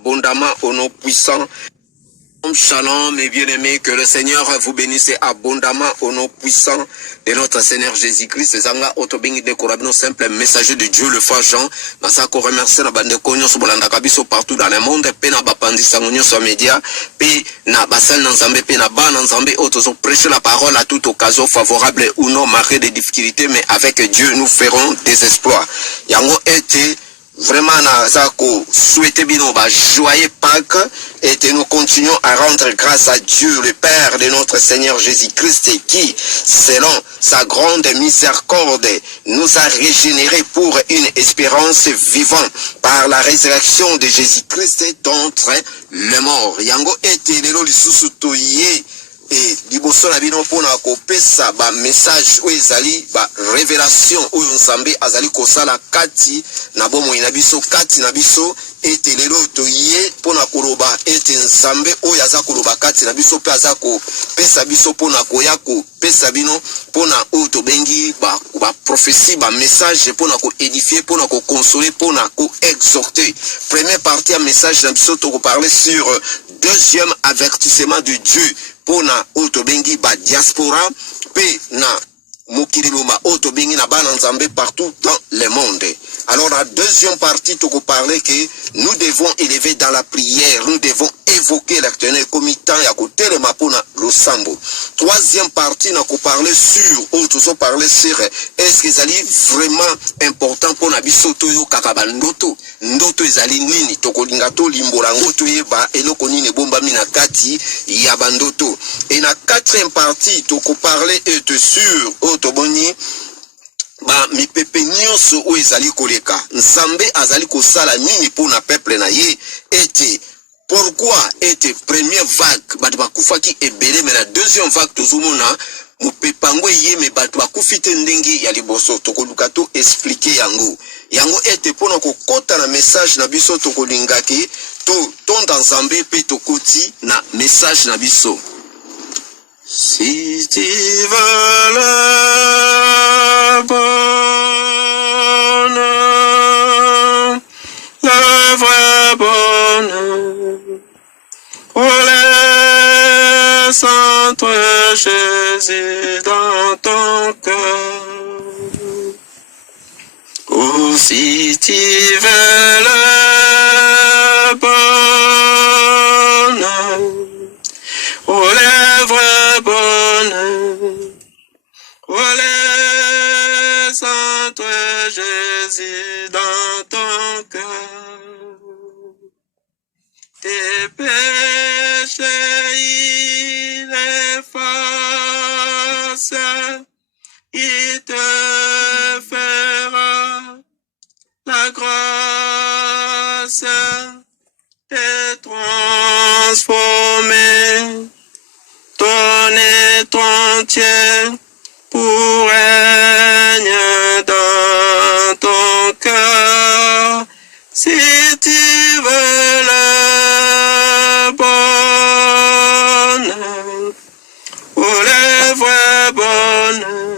abondamment au nom puissant. Shalom, mes bien-aimés, que le Seigneur vous bénisse abondamment au nom puissant de notre Seigneur Jésus-Christ. Zanga otobengi de korabino simple messager de Dieu le foi Jean. Nasako remercier na bande konyo so bolanda kabiso partout dans le monde. Pe na bapandi sangonyo so média. Pe na basal na nzambe pe na ba na nzambe otozo prêcher la parole à toute occasion favorable ou non, malgré des difficultés, mais avec Dieu nous ferons des exploits. Yango été vraiment nazako souhaiter bino ba joyeux Pâques et nous continuons à rendre grâce à Dieu le Père de notre Seigneur Jésus-Christ qui selon sa grande miséricorde nous a régénérés pour une espérance vivante par la résurrection de Jésus-Christ d'entre les morts. Yango ete lelo lisusu toye et liboso na bino pona kopesa ba message o ezali ba révélation o nzambe azali kosala kati na bomo ina biso kati na biso ete lelo toye pona koloba ete nzambe o yaza koloba kati na biso pe azako pesa biso pona koya ko pesa bino pona o to bengi ba prophétie ba message pona ko édifier pona ko consoler pona ko exhorter. Première partie à message na biso to ko parler sur deuxième avertissement de Dieu pona otobengi ba diaspora pe na mokililuma otobengi na bana nzambe partout dans le monde. Alors la deuxième partie tu peux parler que nous devons élever dans la prière, nous devons évoquer l'Éternel comme étant ya kote le mapona losambo. Troisième partie na ko parler sur auto parler sur est-ce que ezali vraiment important pour na biso to yo kaka ndoto ndoto ezali nini tokolinga to limbola ngoto yeba eloko nini bomba mina kati ya bandoto. Et na quatrième partie tu peux parler sur otoboni ba mi pepe nyonso o ezali koleka nzambe azali kosala nini pona peuple na ye ete pourquoi était première vague bat bakufaki ebele mais la deuxième vague tozomona mupepango ye me bat bakufite ndenge ya liboso tokoluka to expliquer yango ete pona kokota na message na biso tokolingaki to tonda nzambe pe tokoti na message na biso. Si tu veux le bonheur, le vrai bonheur, laisse entre Jésus dans ton cœur. Ou si tu veux le bonheur, le vrai bonheur, laisse entre Jésus dans ton cœur. Tes péchés il efface, il te fera la grâce de transformer ton être entier pour régner dans ton cœur. Si tu veux le bonheur, le vrai bonheur,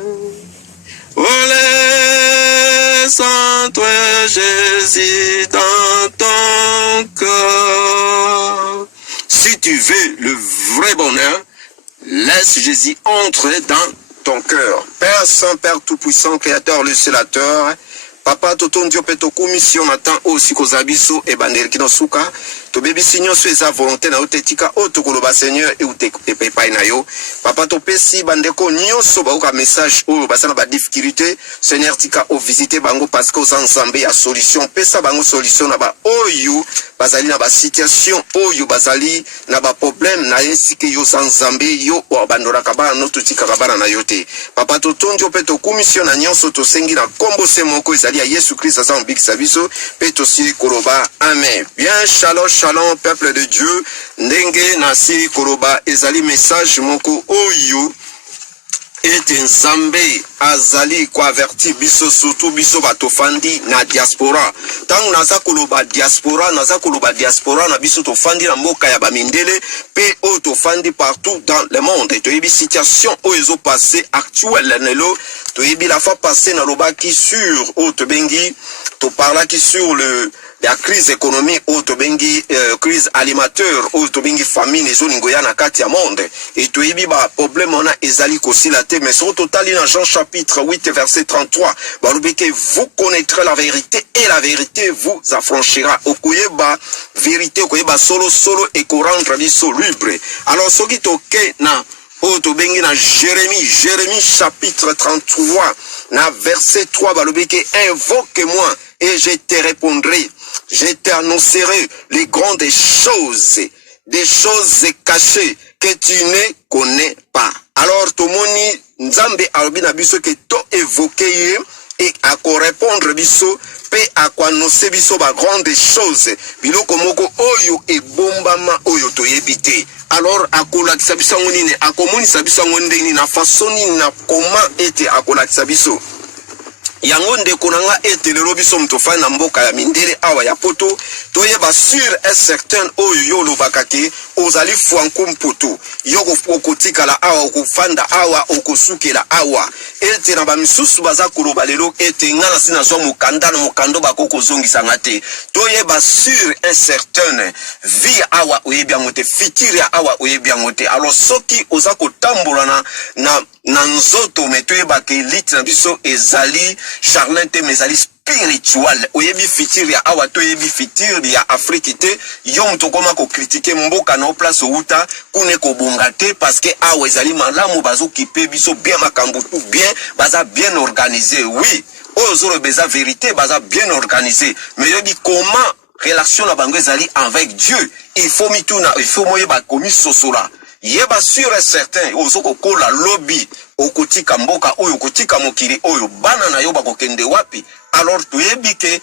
le centre Jésus dans ton cœur. Si tu veux le vrai bonheur, laisse Jésus entrer dans ton cœur. Père Saint, Père Tout-Puissant, Créateur, le Sélateur, Papa Toton Dieu Petoku mission matin aussi kozabiso e bandel kino suka to bebi sinyo so eza volonté na otetika otokoloba Seigneur e utepepai na yo. Papa to pesi bandeko nyonso ba uka message o basana ba difficulté Seigneur tika o visiter bango parce que aux ensemble ya solution pesa bango solution na ba oyo bazali na ba situation oyo bazali na ba problème na esike yo ensemble yo o bandora kabana no tutika kabana na yote. Papa to tondio Petoku mission na nyonso to sengi na kombo se moko ezali ya Yesu Christ asa mbikisa biso pe to siri koloba amen. Bien shalom shalom peuple de Dieu ndenge na siri koloba ezali message moko oyo ete nzambe azali ko averti biso surtout biso batofandi na diaspora. Tangu naza koloba diaspora na biso tofandi na mboka ya bamindele pe o tofandi partout dans le monde. Toyebi situation o ezo passé actuel nelo toyebi la fois passé na lobaki sur o tobengi to parlaki sur ya crise économique ou tobengi crise alimentaire ou tobengi famine ezoningoya na kati ya monde et toyebi ba problème on a ezali kosila te mais sur total dans Jean chapitre 8 verset 33 balobeke vous connaîtrez la vérité et la vérité vous affranchira okoyeba vérité okoyeba solo et ko rendre biso libre alors soki toke na o tobengi na Jérémie chapitre 33 na verset 3 balobeke invoque-moi et je te répondrai. Je t'annoncerai les grandes choses, des choses cachées que tu ne connais pas. Alors, tomoni nzambe alobina biso que to évoqué et à quoi répondre biso pe à quoi annoncer biso ba grandes choses. Biloko moko oyo e bombama oyo to yebite. Alors, akola kisabiso ngonine, akomoni sabiso ngondeni na fasoni na comment était akola kisabiso. Yango ndeko nanga ete lelo biso mtofana na mboka ya mindele awa ya poto toyeba sur un certain oyo yo lobaka ke ozali fwanku mpoto yo okotikala awa okufanda awa okosukela awa ete na bamisusu baza koloba lelo ete ngana sina zo mukanda na mukando bakoko zongisa te toyeba sur un certain vie awa oyebi yangote fitiri awa oyebi yangote alors soki oza kotambola na nzoto metoyeba ke elite na biso ezali Charlin te mezali spiritual oyebi fitiri ya awa to yebi fitiri ya Afrique te yo mtokoma ko critiquer mboka na place outa kune ko bonga te parce que awa ezali malamu bazo kipe biso bien makambo tout bien baza bien organisé oui ozoro beza vérité baza bien organisé mais yo di comment relation na bango ezali avec Dieu il faut mituna il faut moyeba komi sosola yeba sûr et certain ozoko kola lobby okotika mboka oyo kotika mokili oyo bana na yo bakokende wapi alors toyebi ke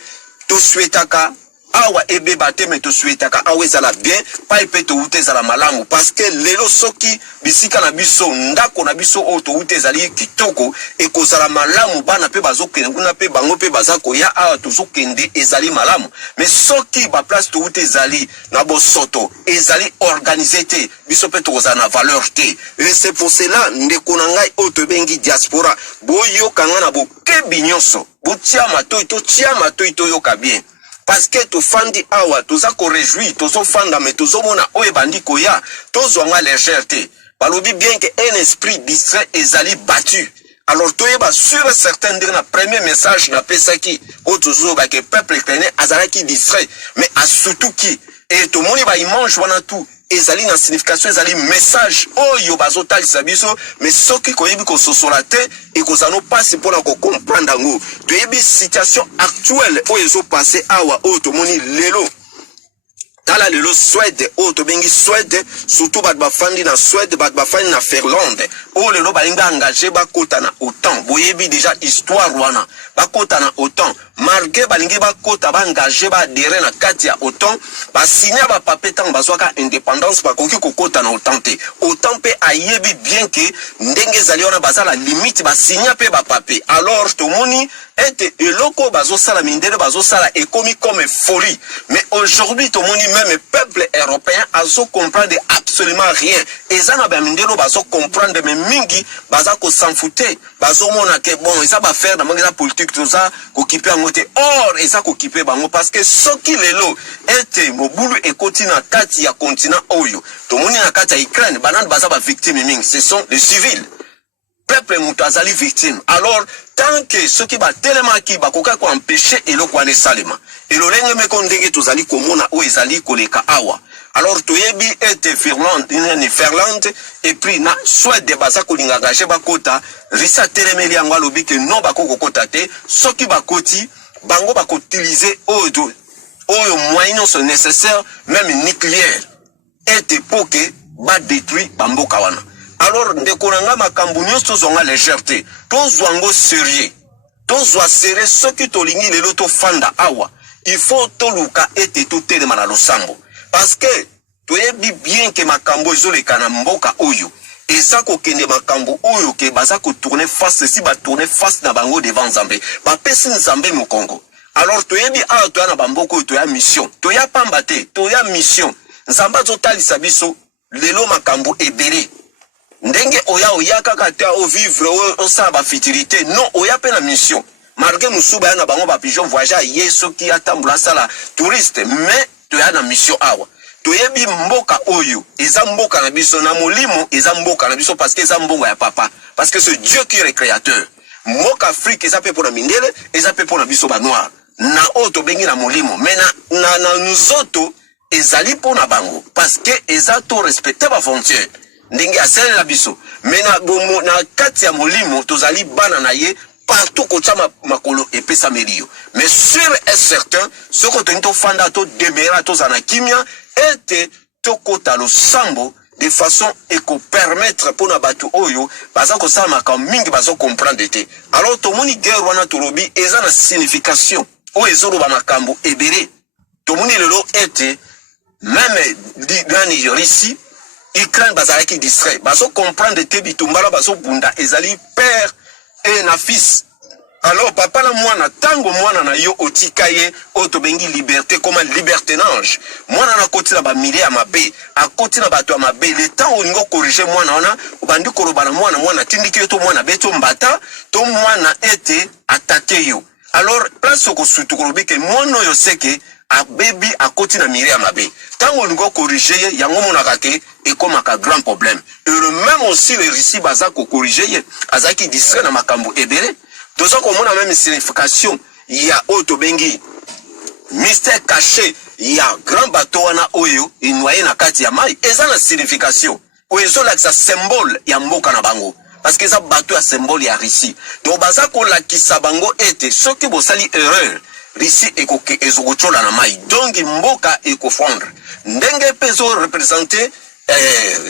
to souhaitaka awa ebeba te me to souhaitaka awa ezala bien pa epe to ute ezala malamu parce que lelo soki bisika na biso ndako na biso oyo to ute ezali kitoko ekozala malamu bana pe bazokende kuna pe bango pe bazako ya awa tozokende ezali malamu mais soki ba place to ute ezali na bosoto ezali organisé te biso pe tokozala na valeur te et c'est pour cela ndeko na ngai oyo tobengi diaspora boyokanga na bokebi nyonso botia matoi to tia matoi to yoka bien parce que to fandi awa toza ko réjouir tozo fanda mais tozo mona oye bandi koya tozo nga légèreté balobi bien que un esprit distrait ezali battu alors toyeba sur certain dire na premier message na pesaki o tozo ba que peuple créé azalaki distrait mais asutu ki et to moni ba image wana tout ezali na signification ezali message oyo bazotalisa biso mais soki koyebi ko sosola te et kozano passe pour na ko comprendre ngo toyebi situation actuelle oyo ezo passer awa oyo to moni lelo tala lelo Suède oyo to bengi Suède surtout bat bafandi na Suède bat bafandi na Finlande oyo lelo balinga engagé bakota na OTAN boyebi déjà histoire wana bakota na OTAN malgré balingi bakota ba engagé ba adhérer na kati ya OTAN ba signer ba papier tant bazwaka indépendance ba koki kokota na OTAN te OTAN pe ayebi bien que ndenge zaliona bazala limite ba signer pe ba papier alors to moni ete eloko bazosala mindele bazosala ekomi comme folie mais aujourd'hui to moni même peuple européen azo comprendre absolument rien ezana ba mindelo bazo comprendre mais mingi baza ko s'en fouter bazo mona ke bon eza ba faire na mangela politique tout ça kokipe ngote or eza kokipe bango parce que soki lelo ete mobulu ekoti na kati ya continent oyo to moni na kati ya Ukraine banane baza ba victime mingi ce sont les civils peuple mutu azali victime alors tant que ceux qui ba tellement qui ba koka ko empêcher eloko ane salema elolenge meko ndenge tozali komona o ezali koleka awa alors toyebi ete Finlande et puis na Suède baza kolinga engagé bakota risa telemeli yango alobi ke non bakoko kota te soki bakoti bango bakotiliser oyo moyen sont nécessaires même nucléaire ete poke ba détruire bamboka wana alors ndeko nanga makambu nyonso zonga légèreté tozwango sérieux tozwa sérieux soki tolingi lelo to fanda awa il faut toluka ete totelema na losambo parce que toyebi bien que makambo ezoleka na mboka oyo eza kokende makambo oyo ke baza ko tourner face si ba tourner face na bango devant Nzambe ba pesi Nzambe mu Congo alors toyebi awa to na bamboko oyo to ya mission to ya pamba te to ya mission Nzambe azotalisa biso lelo makambo ebele ndenge oya kaka te o vivre o sa ba fitilité non oya pe na mission malgré musuba na bango ba pigeon voyage yeso ki atambula sala touriste mais to ya na mission awa toyebi mboka oyo eza mboka na biso na molimo eza mboka na biso parce que eza mbongo ya papa parce que c'est Dieu qui est le créateur mboka Afrique eza pe pona mindele eza pe pona biso ba noir na oto bengi na molimo mais na nous autres ezali pona bango parce que eza to respecter ba frontière ndenge asele la biso mais na kati ya molimo tozali bana na ye partout kocha makolo epesa melio mais sûr et certain ce que to fanda to demera to zana kimia ete to kota lo sambo de façon eko permettre pour na batu oyo baza ko sama ka mingi bazo comprendre te alors to moni guerre wana to lobi eza na signification o ezolo ba makambo ebere to moni lelo ete même dans Russie Ukraine bazala ki distrait bazo comprendre te bitumbala bazo bunda ezali père et na fils alors papa na mwana tango mwana na yo otikaye otobengi liberté comme liberténage mwana na koti na ba milieu ya mabe akoti na bato ya mabe le temps olingo corriger mwana wana obandi koloba na mwana tindiki yo to mwana beto mbata to mwana ete attaquer yo alors place ko sutu kolobi ke mwana yo seke a baby akoti na milieu ya mabe tango olingo corriger yango mona kake et comme un grand problème et le même aussi les Russes baza ko corriger azaki distrait na makambo ebele tous qu'on a même signification il y a autobengi mystère caché il y a grand bateau wana oyo il noyé na kati ya mai eza na signification oyo la ça symbole ya mboka na bango parce que ça bateau ya symbole ya Russie donc baza ko la kisa bango ete soki bosali erreur Russie ekoke ezokochola na mai donc mboka ekofondre ndenge peso représenter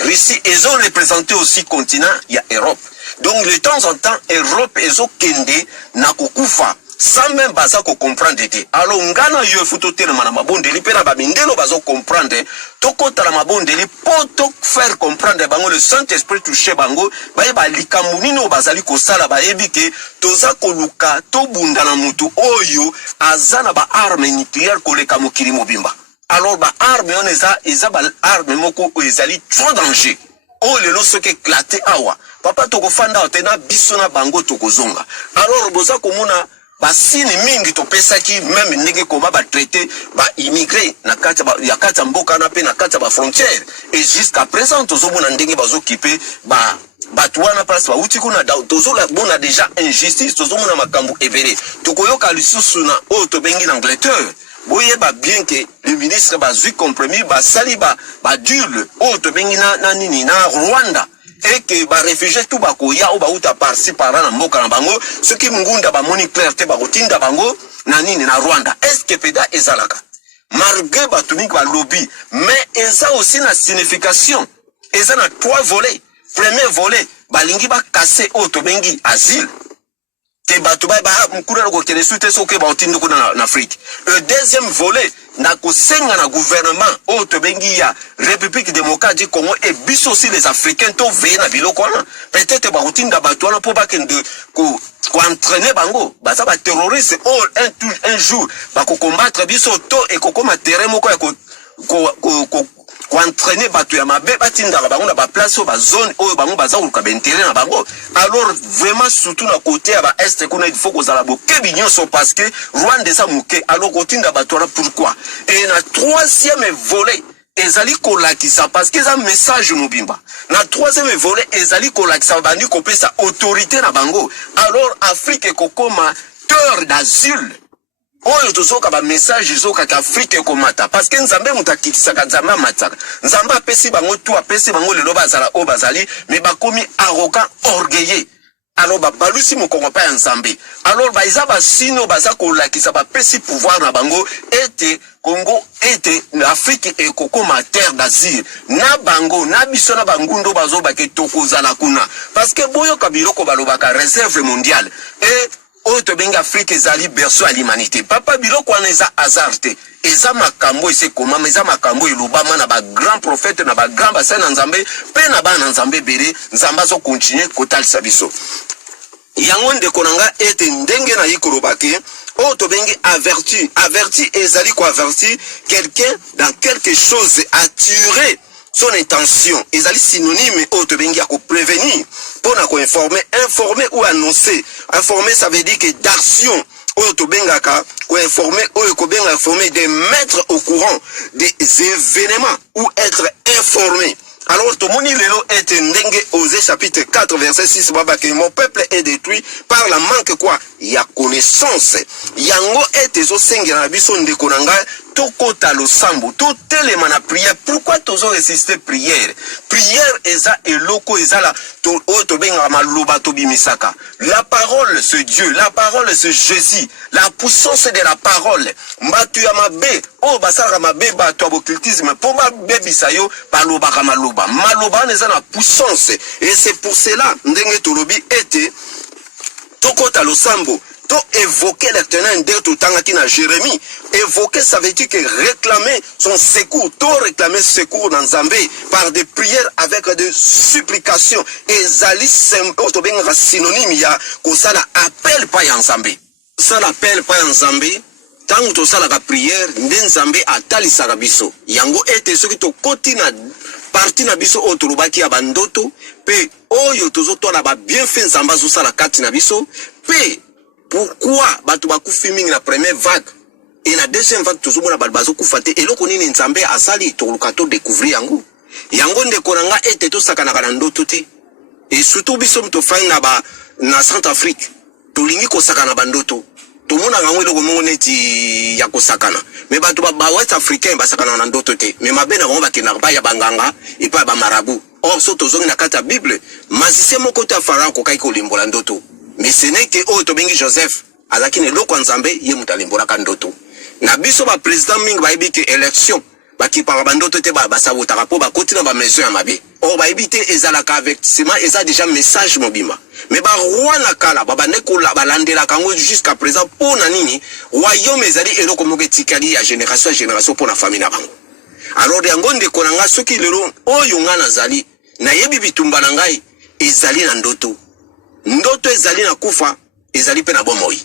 Russie ezo représenter aussi continent ya Europe. Donc de temps en temps Europe ezo kende na kokufa sans même baza ko comprendre te. Alors ngana yo futo tena na mabondeli pe na ba mindelo bazo comprendre to kota la mabondeli poto faire comprendre bango le Saint-Esprit toucher bango ba likamuni no bazali ko sala ba ebike toza ko luka to bunda na mutu oyo azana ba arme nucléaire koleka mokili mobimba. Alors ba arme on eza ba arme moko ezali trop danger. Oh le lo soke éclaté awa. Papa toko fanda otena biso na bango toko zonga. Alors boza komona ba sini mingi to pesa ki même ndenge koma ba traiter ba immigré na kati ya kati mboka na pe na kati ba frontière et jusqu'à présent tozo mona ndenge bazo kipe ba batwana place ba uti kuna tozo la bona déjà injustice tozo mona makambo ebele tokoyoka lisusu na o to bengi na Angleterre. Boye ba bien que le ministre ba zui compromis ba sali ba dule o to bengi na nini na Rwanda et que ba réfugié tout ba koya o ba uta parsi para na mboka na bango ce qui mungunda ba moni clarté ba kotinda bango na nini na Rwanda est-ce que peda ezalaka malgré ba tumiki ba lobby mais eza aussi na signification eza na trois volets premier volet ba lingi ba casser o to bengi asile te batu ba mukura ko kele sute soke ba otindu kuna na Afrique. Le deuxième volet na kosenga na gouvernement o to bengi ya République démocratique du Congo et biso aussi les Africains to ve na biloko wana peut-être ba otinda batu wana po ba kende ko entraîner bango ba sa ba terroriste un jour ba ko combattre biso to et ko koma terrain moko ya ko entraîner batu ya mabe batinda bango na ba place ba zone oyo bango baza ko bentere na bango. Alors vraiment surtout na côté ya ba est kuna il faut que za la boke binyoso parce que Rwanda sa muke alors kotinda batu na pourquoi et na troisième volet ezali kolakisa parce que ça message mobimba na troisième volet ezali kolakisa bandi ko pesa autorité na bango. Alors Afrique kokoma terre d'asile oyo tozoka ba message zoka ka Afrique komata parce que nzambe mutakitisa ka nzamba mataka nzamba apesi bango tout apesi bango lelo bazala o bazali mais bakomi arrogant orgueilleux alors ba balusi mokongo pa nzambe alors ba izaba sino baza ko lakisa ba pesi pouvoir na bango ete Congo ete Afrique e kokoma terre d'asile na bango na biso na bangundo bazo ba ke tokozala kuna parce que boyo kabiloko balobaka réserve mondiale et o to benga Afrique ezali berceau à l'humanité papa biloko wana eza hasard te eza makambo ese koma eza makambo elobama na ba grand prophète na ba grand bassin na nzambe pe na ba na nzambe bere nzamba zo continuer kotalisa biso yango ndeko nanga ete ndenge na yikolobake o to bengi averti ezali ko avertir quelqu'un dans quelque chose attirer son intention ezali synonyme o to bengi ya ko prévenir pour informer, informer ou annoncer. Informer, ça veut dire que d'action, informer, de mettre au courant des événements ou être informé. Alors, tout le monde est ndenge Osée chapitre 4 verset 6 que mon peuple est détruit par la manque quoi? Il y a connaissance. Yango est zo sengela biso ndeko nanga tokota lo sambo to telema na prière. Pourquoi tozo résister prière? Prière eza eloko eza la to to benga maloba to bimisaka. La parole c'est Dieu, la parole c'est Jésus. La puissance de la parole. Mbatu ya mabe, o basara mabe ba to occultisme pour ma bebisa yo baloba maloba. Maloba neza na puissance et c'est pour cela ndenge tolobi était tokota lo sambo. To évoquer l'éternel dès tout temps qui n'a Jérémie. Évoquer, ça veut dire que réclamer son secours. To réclamer secours dans Zambé par des prières avec des supplications. Et Zali synonyme, il y a que ça l'appelle pas en Zambé. Ça l'appelle pas en Zambé. Tant que ça la prière, Nzambé a tali sarabiso. Yango était ce qui to kotina parti na biso otolobaki ya bandoto. Pe oyo tozoto na ba bien fait Nzamba zo sala kati na biso. Pe pourquoi batu bakufi mingi na première vague et na deuxième vague tozomona batu bazokufate eloko nini Nzambe asali toluka to découvrir yango yango ndeko nanga ete to sakana kana ndoto te et surtout biso mto fai na Centrafrique tolingi ko sakana bandoto tomona ngango eloko mongo neti ya ko sakana mais batu ba West Africain ba sakana na ndoto te mais mabena bango bakena ba ya banganga et pas ba marabu or so tozongi na kata Bible mazise moko ta Pharaon ko kai ko limbola ndoto. Mais ce n'est que Otobengi Joseph, azaki ne loko nzambe ye mutalimbola kandoto. Na biso ba président mingi ba ibike élection, ba ki para bandoto te ba sabota rapo ba kotina ba maison ya mabe. O ba ibite ezala ka avertissement eza déjà message mobima. Mais ba roi na kala ba nekola ba landela kango jusqu'à présent pour na nini, royaume ezali eloko mogetikali ya génération pour na famille na bango. Alors yango ndeko nanga soki lelo oyo nga nazali, na yebi bitumba na ngai ezali na ndoto. Ndoto ezali na kufa, ezali pe na bomoi.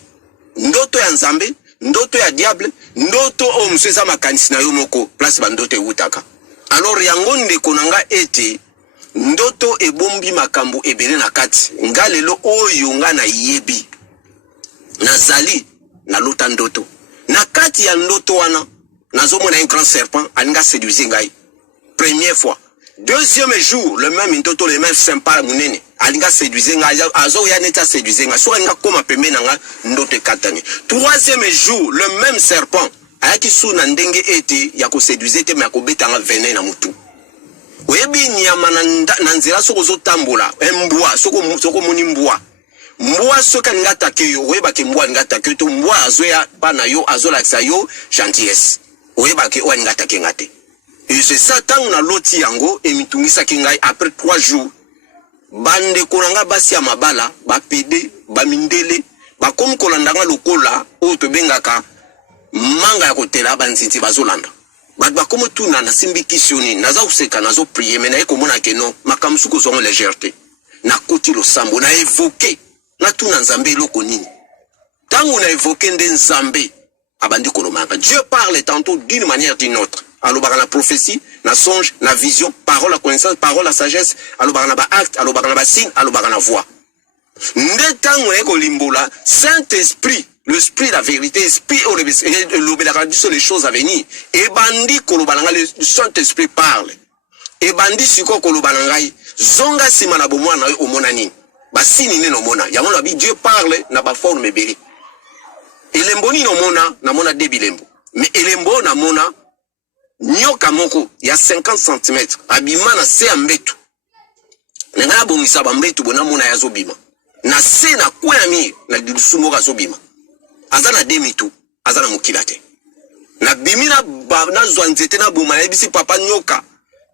Ndoto ya Nzambe, ndoto ya diable, ndoto o mseza makanisi na yo moko, place ba ndoto eutaka. Alors yango ndeko nanga ete, ndoto ebombi makambo ebele na kati. Nga lelo oyo nga na yebi. Nazali na lota ndoto. Na kati ya ndoto wana, nazomona un grand serpent, aninga séduise ngai. Première fois. Deuxième jour, le même ndoto, le même sympa munene. Alinga séduise nga azo ya neta séduise nga so nga koma pembe nga ndoto katani. Troisième jour, le même serpent ayaki su na ndenge ete ya ko séduise te me ko betanga venin na mutu. Webi nyama na nzela soko zo tambola, mbwa soko moni mbwa. Mbwa soka ngata ke yo weba ke mbwa ngata ke to mbwa azo ya bana yo azo la yo gentillesse. Weba ke o ngata ke ngate. Et c'est ça tant na loti yango et mitungisa kingai après 3 jours. Bande konanga basi ya mabala ba pede ba mindele ba komi kolandanga lokola o to bengaka manga ya kotela banzinzi bazolanda ba komi tuna na simbi kisioni naza useka nazo prier mais na ekomona ke non makamsuko zongo légèreté na koti lo sambo na évoquer na tuna Nzambe loko nini tango na évoquer nde Nzambe abandi kolomaka. Dieu parle tantôt d'une manière d'une autre. Alobaka na prophétie, na songe, na vision, parole à connaissance, parole à sagesse, alobaka na ba acte, alobaka na ba signe, alobaka na voix. Nde tango eko limbola, Saint-Esprit, l'esprit de la vérité, esprit l'obédaka sur les choses à venir. Et bandi kolobananga, le Saint-Esprit parle. Et bandi siko kolobananga, zonga simana bomwa na o monani. Ba sini ne no mona. Ya mona bi Dieu parle na ba forme beli. Elembo ni no mona na mona debilembo. Mais elembo na mona nyoka moko ya 50 cm abima na se ambetu nga bomisa bambetu bona mona ya zobima na se na kwami na dilusumo ga zobima azana demitu azana mukilate na bimina na zwanzete na boma na bisi papa nyoka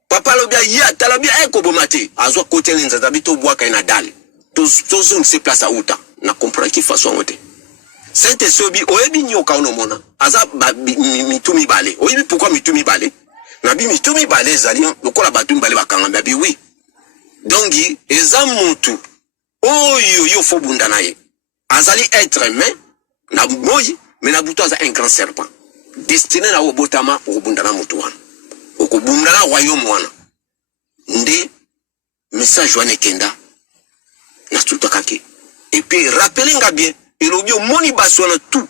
papa lobia ya talabia eko bomate azwa kote lenza zabito bwaka ina dale tozo ne se place à uta na comprendre qui façon ngote Sainte sobi oyebi nyoka onomona aza mitumi bale oyebi pourquoi mitumi bale na bi mitumi bale zali lokola batumi bale bakanga bi oui donc eza mutu oyo yo fo bunda naye azali être humain na moyi mais na buto aza un grand serpent destiné na obotama obunda na mutu wana okobunda na royaume wana nde message wana kenda Et puis, rappelez-nga bien, et l'obio moni baswana tout.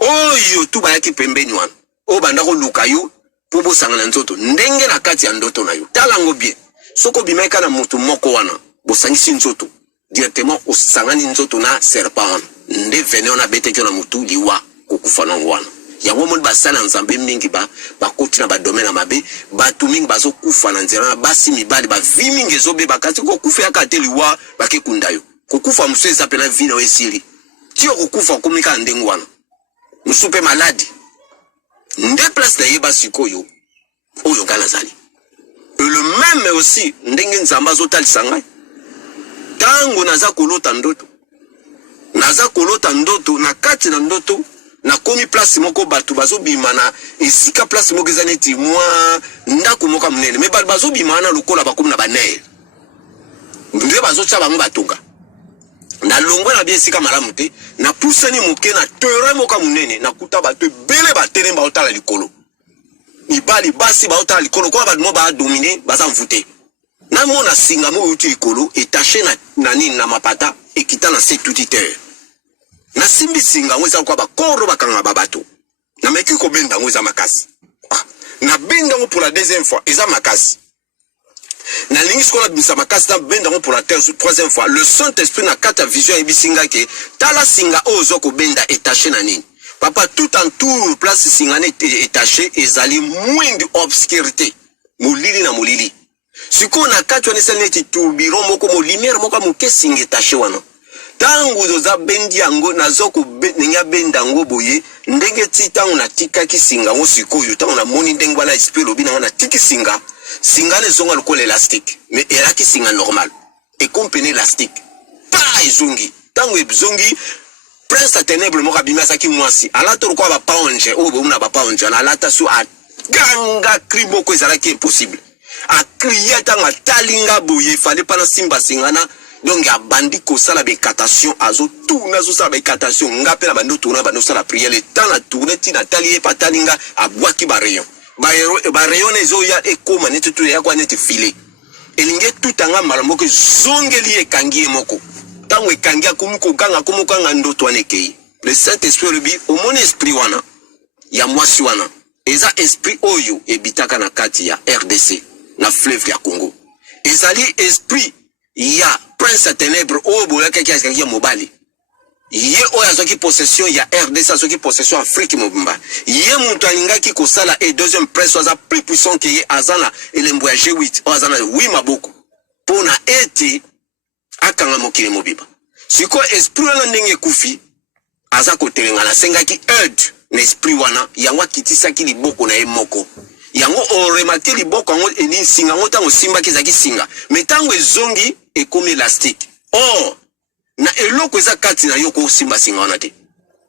Oh, yo, tout bayaki pembe nywan. Oh, bandako lukayo, pobo sangana nzoto. Ndenge na kati ya ndoto na yo. Talango bien. Soko bimeka na mutu moko wana. Bosangisi nzoto. Directement, osangani nzoto na serpent. Nde vene ona bete na mutu liwa. Kukufa na wana. Yango moni basala nzambe mingi bakoti na badomena mabe. Batu mingi bazo kufa na nzela na basi mibali. Ba vi mingi zobe bakati kukufa ya kate liwa. Bake kundayo. Kukufa mswe zapela vina we siri. Tio kukufa kumika ndengu wana. Msupe maladi. Nde place na yeba sikoyo. Oyo gana zali. Le même aussi. Ndenge nzamba zotali sangay. Tango naza kolota ndoto. Naza kolota ndoto. Na kati na ndoto. Na komi place moko batu. Bazo bimana. Esika place moko zaneti. Mwa. Ndaku moka mnene. Me bazo bimana lukola bakoum na banel. Nde bazo chaba mbatunga. Na longwe na bien sika malamu te na pusani moke na terrain moka munene na kuta bato bele batene ba otala likolo ibali basi ba otala likolo kwa ba ba dominer baza mvute na mona singa mo uti likolo etaché na nini na mapata ekita na se tout terre na simbi singa ngweza kwa ba koro bakanga babato na meki ko benda ngweza makasi na benda ngo pour la deuxième fois eza makasi. Na lingi skola bisa makasi na benda ngo pour la troisième fois. Le Saint-Esprit na kata vision ebisinga ke tala singa ozo ko benda etaché na nini. Papa tout en tout place singa ne etaché ezali mwindi obscurité. Molili na molili. Siko na kata wane sel neti tourbillon moko mo lumière moko muke singa etaché wana. Tangu zoza bendi yango nazo ko ninga benda ngo boye ndenge ti tangu na tika ki singa ngo sikoyo tangu na moni ndenge wana esprit lobi na wana tiki singa. Singa ne zonga loko l'élastique. Mais elle a qui singa normal. Et comprenez élastique. Pas izungi. Tango izungi. Prince la ténèbre moka bima saki mwasi. Alata loko ba paonje. Oh, una ba paonje. Alata su a ganga cri moko ezala ki impossible. A crier tanga talinga boye. Fallait pas na simba singana. Donc ya bandi ko sala bécatation. Azo tout nazo sala bécatation. Ngape na bando tourna bando sala prière. Le temps la tourner tina talié pa talinga. A boaki ba rayon. Ba rayon ezo ya ekoma neti tu ya kwa neti file elinge tutanga malambo ke zongeli ekangi moko tango ekangi akumuko kanga ndoto anekei. Le Saint-Esprit lebi au mon esprit wana ya mwasi wana eza esprit oyo ebitaka na kati ya RDC na fleuve ya Congo ezali esprit ya prince à ténèbres oyo boyaka ki ya mobali ye oya azoki possession ya RDC azoki possession Afrique mobimba ye muntu alingaki kosala et deuxième prince aza plus puissant que ye azana elembo ya G8 o azana 8 maboko pona ete akanga mokili mobimba siko esprit wana ndenge kufi aza kotelenga na sengaki aide na esprit wana yango akitisaki liboko na ye moko yango o remarqué liboko yango eni singa ngo tango simba kizaki singa metango ezongi ekomi élastique oh na eloko eza kati na yoko simba singa wana te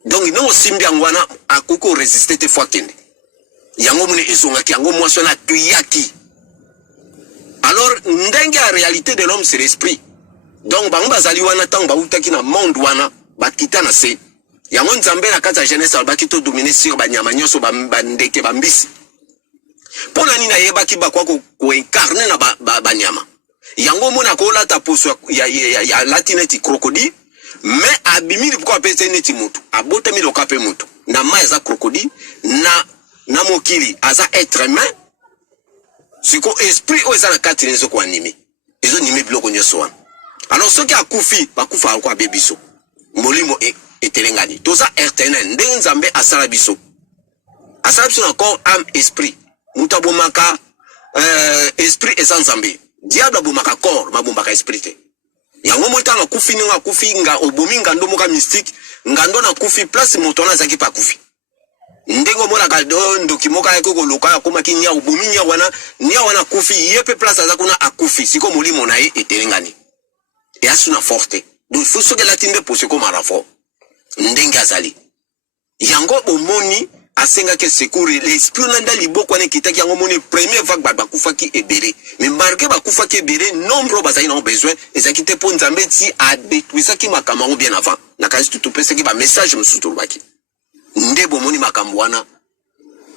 donc non simbi angwana akoko résister te fois kende yango mune ezongaki yango mwasi na tuyaki alors ndenge la réalité de l'homme c'est l'esprit donc bango bazali wana tango bautaki na monde wana bakita na se yango nzambe na kati ya jeunesse albaki to dominer sur banyama nyonso bandeke bambisi pona nini ayebaki bakwa ko incarner na banyama yango mona ko lata poso ya latineti crocodile mais abimili pourquoi pete neti mutu abota mi lokape mutu na maza crocodile na mokili aza être humain siko esprit o eza na kati nezo ko anime ezo nime biloko nyoso wana alors soki akufi bakufa kwa bebiso molimo etelengani toza RTN ndenge nzambe asala biso na corps âme esprit mutu abomaka esprit eza nzambe diable abomaka corps mabombaka esprit te yango motanga kufi ninga kufi nga obomi ngando moka mystique ngando na kufi place motona zaki pa kufi ndengo mona ka ndoki moka yako koloka akoma kinya obomi nya wana kufi yepe place azakuna akufi siko molimo na ye etelengani et asuna forte donc il faut que la tinde pour ce comme arafo ndenga azali yango omoni asenga ke sekuri l'esprit nanda liboko ne kitaki yango moni premier vague bakufa ki ebele mais marqué bakufa ki ebele nombre bazali na besoin ezaki te po nzambe ti a détruisa ki makambo bien avant na kasi tout pesa ki ba message musutu baki ndebo moni makambo wana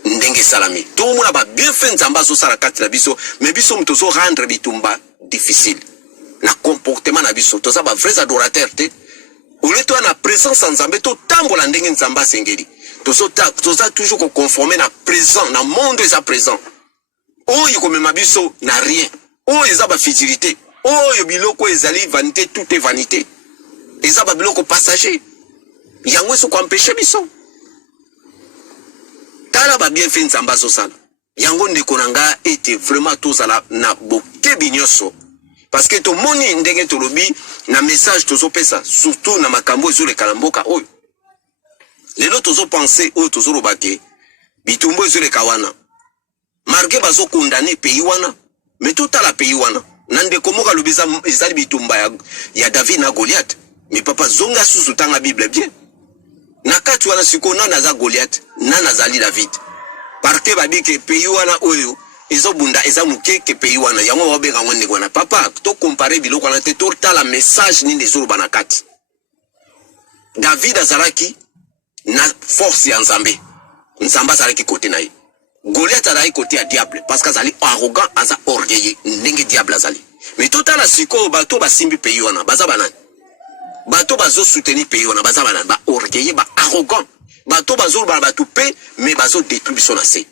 ndenge salami to mona ba bien fait nzamba zo sala kati na biso mais biso mtozo rendre bitumba difficile na comportement na biso to za ba vrais adorateurs te Ole to na présence en Nzambe to tambola ndenge Nzamba sengeli. Toza toujours ko conformer na présent na monde est à présent. Oyo komema biso na rien. Oyo eza ba futilité. Oyo biloko ezali vanité, tout est vanité. Eza ba biloko passager. Yango so ko empêcher biso. Tala ba bien fait Nzamba so sala. Yango ndeko nanga était vraiment tozala na bokebi nyonso. Parce que to moni ndenge to lobi na message tozo pesa surtout na makambo ezole kalamboka oyo. Lelo tozo penser oyo tozo lobake bitumbo ezole kawana. Marqué bazo condamner pays wana. Mais tout à la pays wana. Nande komoka lobiza ezali bitumba ya David na Goliath. Mais papa zonga susu tanga Bible bien. Na kati wana sikona naza Goliath, na nazali David. Parce babi ke pays wana oyo izo bunda eza muke ke pays wana yango wabeka ngone wana papa to comparer biloko wana te to la message ni ndezolo banakati. David azalaki na force ya Nzambe. Nzamba azalaki côté na ye. Goliath azalaki côté ya diable parce que azali arrogant aza orgueilleux ndenge diable azali. Mais tout la siko bato basimbi pays wana baza banani. Bato bazo soutenir pays wana baza banani ba orgueilleux ba arrogant. Bato bazo ba bato pe mais bazo détruire son assez.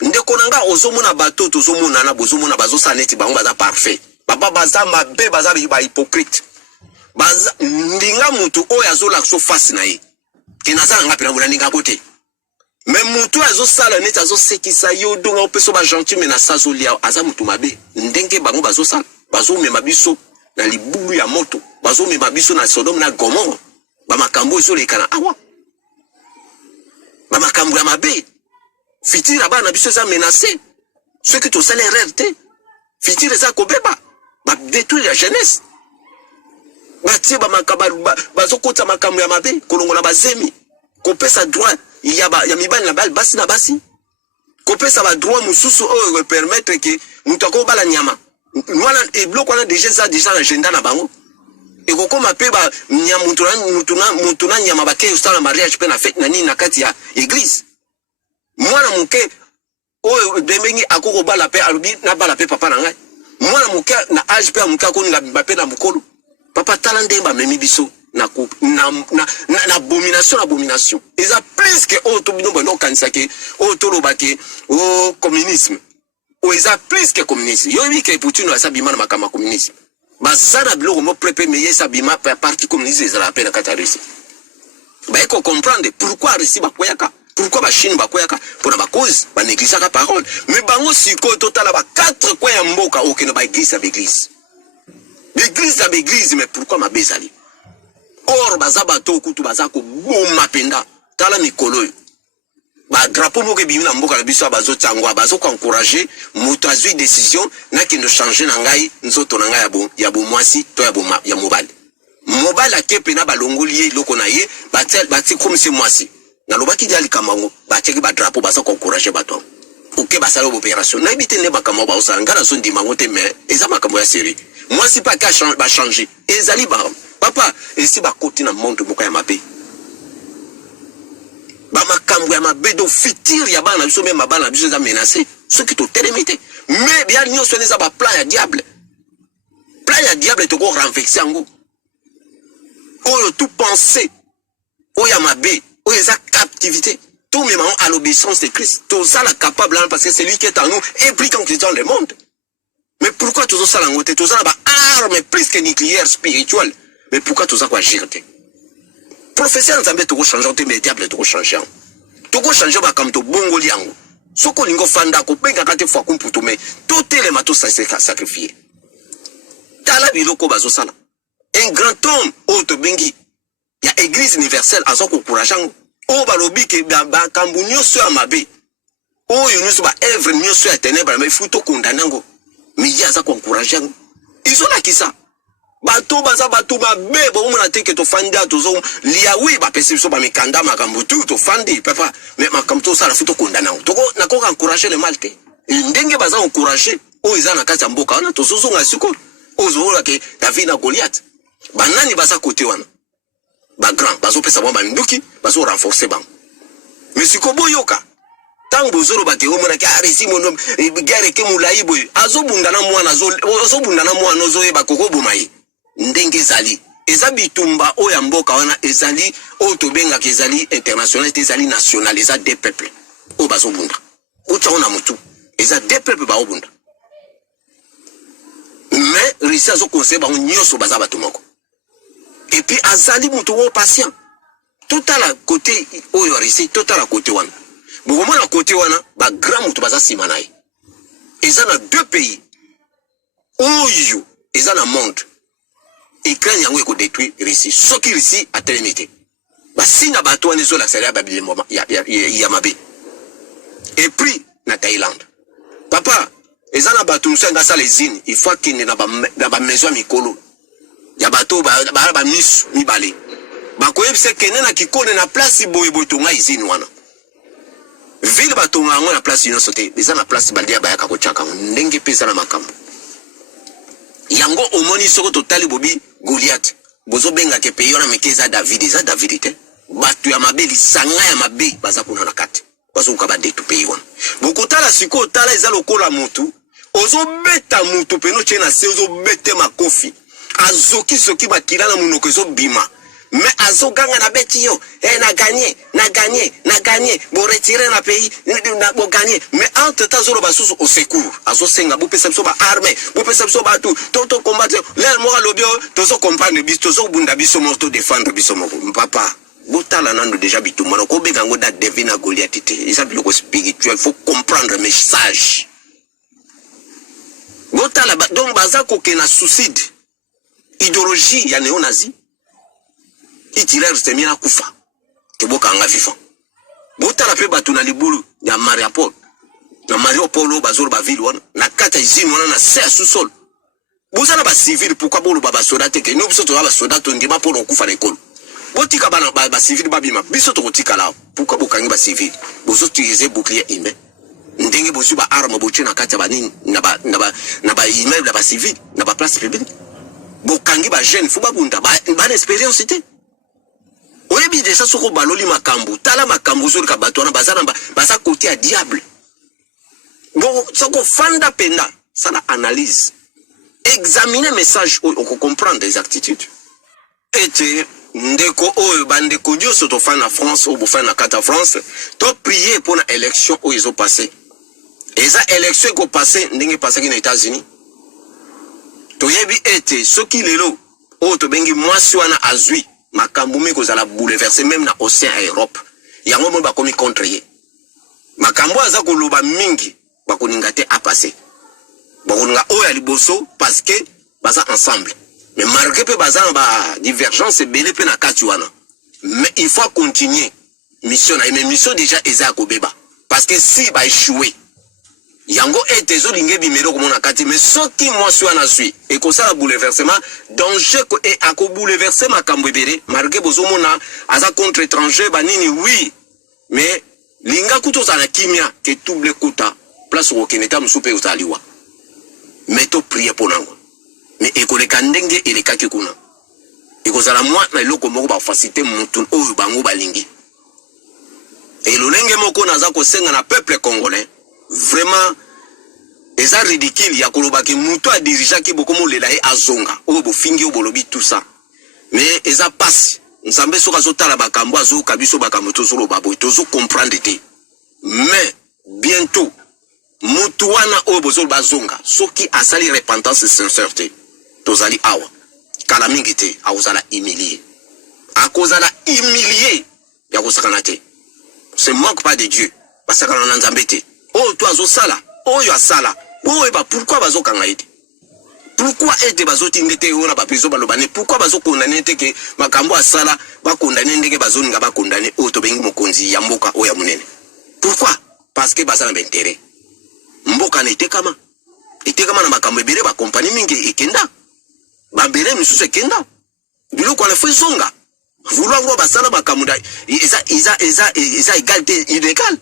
Ndeko nanga ozomona bato tozomona na bozomona bazo saneti bango baza parfait. Baba baza mabe baza ba hypocrite. Baza ndinga mutu oyo azola so face na ye. Kinaza nga pena bula ndinga kote. Mais mutu azo sala neti azo sekisa yo donga opeso ba gentil mais na sazolia aza mutu mabe. Ndenge bango bazo sala bazo mema biso na libulu ya moto. Bazo mema biso na Sodome na Gomorrhe. Ba makambo ezole kana awa. Ba makambo ya mabe. Fitiri là-bas na biso za menacé. Ceux qui to sale réalité. Fitiri za kobeba. Ba détruire la jeunesse. Ba tie ba makaba bazo kota makambo ya mabe kolongola bazemi. Kopesa droit ya mibali na bal basi na basi. Kopesa ba droit mususu o permettre que mutako bala nyama. Mwana e bloc wana déjà l'agenda na bango. Et kokoma pe ba mutuna nyama ba ke usala mariage pe na fête na nini na kati ya église. Mwana muke o demengi akoko bala pe alubi na bala pe papa na ngai. Mwana muke na âge pe muke ko nga ba pe na mukolo. Papa talande ba memi biso na abomination. Eza plus que o to bino bono kanisa ke o to lobake o communisme. O eza plus que communisme. Yo wi ke Poutine asa bima na makama communisme. Basana biloko mo prepe meye sa bima pa parti communiste ezala pe na Katarisi. Ba eko comprendre pourquoi Russie ba koyaka. Pourquoi ba Chine ba koyaka pour na ba cause ba négliger la parole. Mais bango siko total ba 4 kwa ya mboka okene ba église à église. L'église à église mais pourquoi ma bezali? Or baza bato kutu baza ko boma penda tala mikolo yo. Ba drapeau mo ke bimi na mboka na biso bazo tangwa bazo ko encourager moto azui décision na ki no changer na ngai nzoto na ngai ya bo mwasi to ya mobali. Mobali akepe na balongoli loko na ye bati comme c'est mwasi. Na lobaki diali kamango ba teki ba drapeau bazo ko encourager bato. OK ba sala opération na ibite ne ba kamo ba osala ngana so ndima ngote mais eza makambo ya série. Mwasi pa ka ba changer ezali ba papa esi ba koti na monde moko ya mabe. Ba makambo ya mabe do fitir ya bana biso même bana biso za menacer ceux qui to télémité. Mais bien nyo so neza ba plan ya diable. Plan ya diable to ko renverser ngo. Oh tout penser. Oh ya mabe, oh eza captivité. Tout même à l'obéissance de Christ. Tout ça la capable parce que c'est lui qui est en nous impliquant que dans le monde. Mais pourquoi tout ça la ngote tout ça ba arme plus que nucléaire spirituel. Mais pourquoi tout ça quoi agir? Professeur Nzambe to changer te mais diable to changer. To ko changer ba comme to bongo liango. Soko lingo fanda ko penga kate fwa kumputu mais tout les matos sacrifier. Tala biloko bazo sala. Un grand homme auto bengi. Ya église universelle azo ko encourageant. O balobi ke ba kambu nyoso ya mabe. O yonuso ba œuvre nyoso ya ténèbres mais futo kondanango. Mais ya za ko encourageant. Izola kisa. Bato baza bato ba bebo umuna teke to fanda to zo liya wi ba pesi so ba mikanda makambu to fandi papa mais makambu to sala futo kondana to ko na ko encourager le malte ndenge baza encourager o izana kati ya mboka wana to zo nga siko o zo la ke David na Goliath banani baza côté wana ba grand bazo pesa ba nduki bazo renforcer bang mais siko boyoka tango zoro ba ke o mona ke arisi mono gare ke mulai boy azo bunda na mwana zo bunda na mwana zo e ba koko bomai ndenge zali eza bitumba oya mboka wana ezali oyo tobengaka ezali international ezali national eza des peuples oyo bazobunda otya na mutu eza des peuples baobunda mais Russie azokonseille bango nyonso baza bato moko et puis azali mutu oyo patient total à côté oyo Russie total à côté wana bokomona côté wana ba grand mutu baza sima na ye eza na deux pays oyo eza na monde Ukraine yango eko détruire Russie soki Russie atelemi te basinga bato wana ezolakisala babilemo ya mabe et puis na Thaïlande papa eza na bato mosusu nga asala ezini il faut akende na bamaison ya mikolo ya bato ba misu mibale bakoyebisa kende na kikone na place boyeboye tonga ezini wana ville batonga yango na place nyonso te eza na place balia bayaka kotyaka ndenge mpe eza na makambo yango omoni soko totali bobi Goliath bozobenga ke peyo na meke eza David te bato ya mabe lisanga ya mabe baza kuna na kati bazoka badetu peyo wana bokotala siko otala eza lokola mutu ozobeta mutu peno tie na se ozobete makofi azoki soki bakila na munoko ezobima mais azoganga na beti yo na gagné bo retirer na pays bo gagner mais entre temps zolo basusu au secours azosenga bo pesa biso ba armée bo pesa biso ba tout to combattre l'air moral lobio to so comprendre biso to so bunda biso mo to défendre biso moko papa botala nando déjà bitumana ko bega ngo da devina Goliath te isa biloko spirituel faut comprendre le message botala donc bazako ke na suicide idéologie ya néo-nazi Hitler semina kufa keboka nga vivant botala pe batu na libulu ya Mariupol na Mariupol bazolo ba ville wana na kata izini wana na se sous-sol bozana ba civil pourquoi bolo ba soda te ke no biso to ba soda to ndima polo kufa na ekolo botika bana ba civil babima biso to kotika la pourquoi bokangi ba civil bozo utiliser bouclier humain ndenge bosu ba arme boche na kata banini na ba immeuble ba civil na ba place publique bokangi ba jeune faut ba bunda ba expérience te oyebi déjà soko baloli makambu tala makambu zori ka bato wana bazana baza côté ya diable bon soko fanda penda ça la analyse examiner message on comprendre des attitudes et ndeko oyo bandeko dioso to fana France ou bofana kata France to prier pour na élection où ils ont passé eza élection ko passé ndenge passé ki na États-Unis to yebi ete soki lelo o to bengi mwasi wana azui makambu meko za la bouleverser même na océan à Europe yango mo ba komi contre ye makambu aza ko loba mingi ba koninga te a passer ba koninga oya liboso parce que baza ensemble mais malgré pe baza ba divergence belé pe na kati wana mais il faut continuer mission na mais mission déjà eza ko beba parce que si ba échouer yango ete zo linge bimelo ko mona kati mais soki moi suis na suis et ko ça bouleversement danger ko et a ko bouleverser makambo ebele malgré bozo mona aza contre étranger banini oui mais linga kuto za na kimia ke double kuta place ko keneta musupe utaliwa mais to prier pour nango mais ekoleka ndenge elekaki kuna ekozala mwa na eloko moko ba faciliter mutu oyo bango balingi et lolenge moko naza ko senga na peuple congolais vraiment eza ridicule ya koloba ke mutu a dirija ki boko molela e azonga oyo bofingi o bolobi tout ça mais eza passe nzambe soka zotala bakambo azo kabiso bakambo to solo babo to comprendre te mais bientôt mutu wana oyo bozo bazonga soki asali repentance et sincérité tozali awa kala mingi te akozala humilié ya kosakana te se manque pas de Dieu basakana na nzambe te oh toi azosala oyo asala oyo ba pourquoi bazokanga ete pourquoi ete bazotinde te ona ba prizo balobane pourquoi bazokondane te ke makambo asala bakondane ndenge bazoninga bakondane oyo to bengi mokonzi ya mboka oyo munene pourquoi parce que bazana b'intérêt mboka na itekama na makambo ebele ba compagnie mingi ekenda ba bere misusu ekenda biloko na fezonga vouloir basala makambo da isa égalité illégale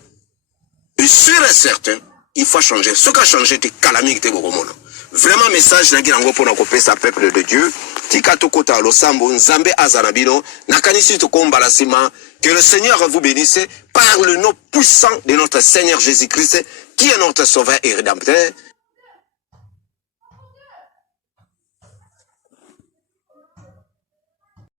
et sûr et certain il faut changer ce qu'a changé te calamité te bokomono vraiment message na ngirango pona ko pesa peuple de Dieu tika tokota losambo nzambe azanabino nakanisi to kombala sima que le Seigneur vous bénisse par le nom puissant de notre Seigneur Jésus-Christ qui est notre sauveur et rédempteur.